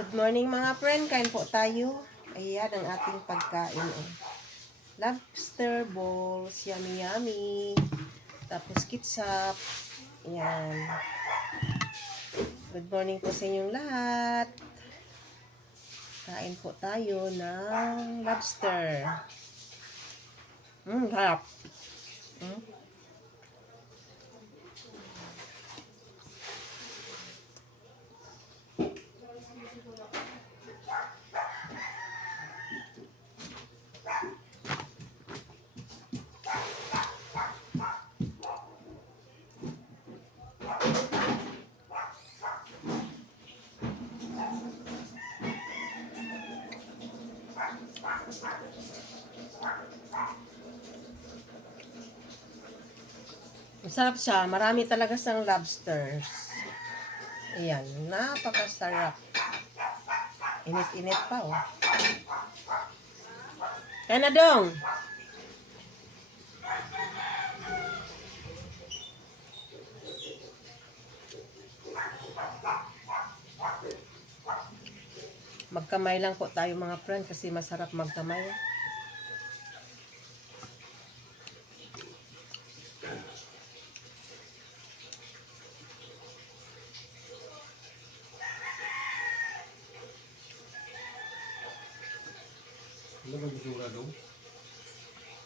Good morning mga friend, kain po tayo. Ayan ang ating pagkain. Lobster balls, yummy yummy. Tapos ketchup. Ayan. Good morning po sa inyong lahat. Kain po tayo ng lobster. Harap. Masarap siya. Marami talaga siyang lobsters. Ayan. Napakasarap. Init-init pa, oh. Kaya na dong. Magkamay lang po tayo mga friend kasi masarap magkamay. Ano ba bisura doon?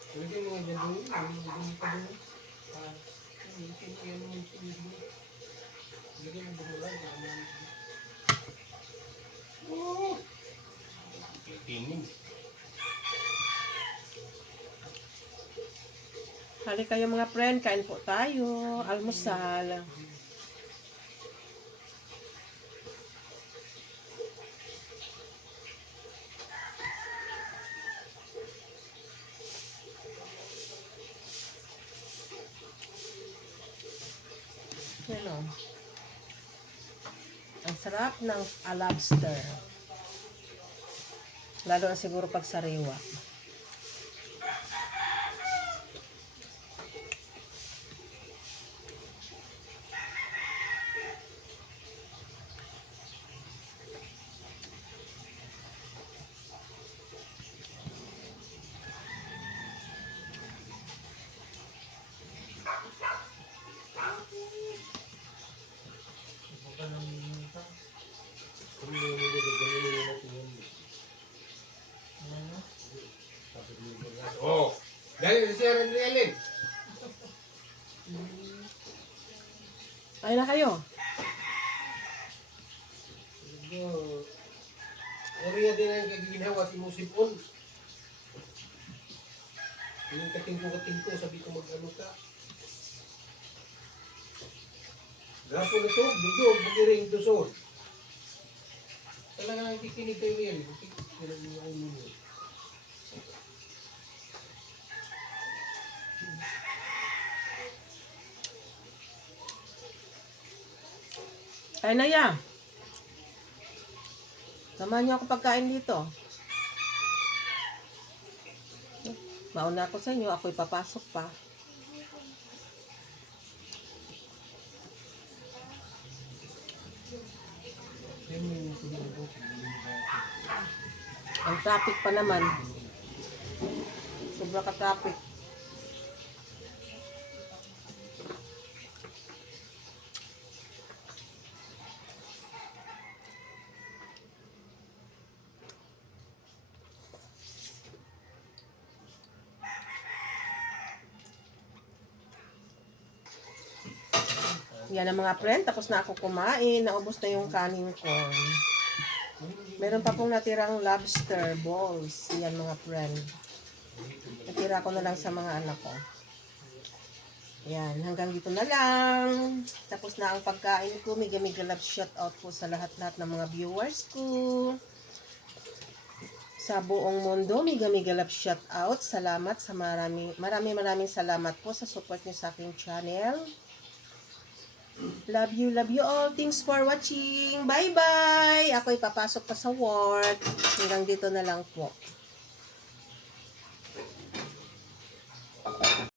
Pwede mo nga doon. Ano ka doon? Hali kayo mga friend, kain po tayo. Almusal. Yan o. Ang sarap ng lobster. Lalo na siguro pag sariwa. Oh, dahil si Randy Allen. Ay na kayo. Oriya din ang kagiginawa si Musipon. Yung katingko-katingko, sabi ko mag-ano ka. Gapo na to, dudog, magiring dusod. Talaga nang tikinig kayo yan. Kaya na yan. Samahan niyo ako pagkain dito. Mauna ako sa inyo, ako'y papasok pa. Ang traffic pa naman. Sobra ka traffic. Yan ang mga friend, tapos na ako kumain, naubos na yung kanin ko. Meron pa pong natirang lobster balls. Yan mga friend. Natira ko na lang sa mga anak ko. Yan, hanggang dito na lang. Tapos na ang pagkain ko. Mega love shout out po sa lahat-lahat ng mga viewers ko. Sa buong mundo, mega love shout out. Salamat sa maraming salamat po sa support niyo sa aking channel. Love you all. Thanks for watching. Bye-bye. Ako'y papasok pa sa work. Hanggang dito na lang po.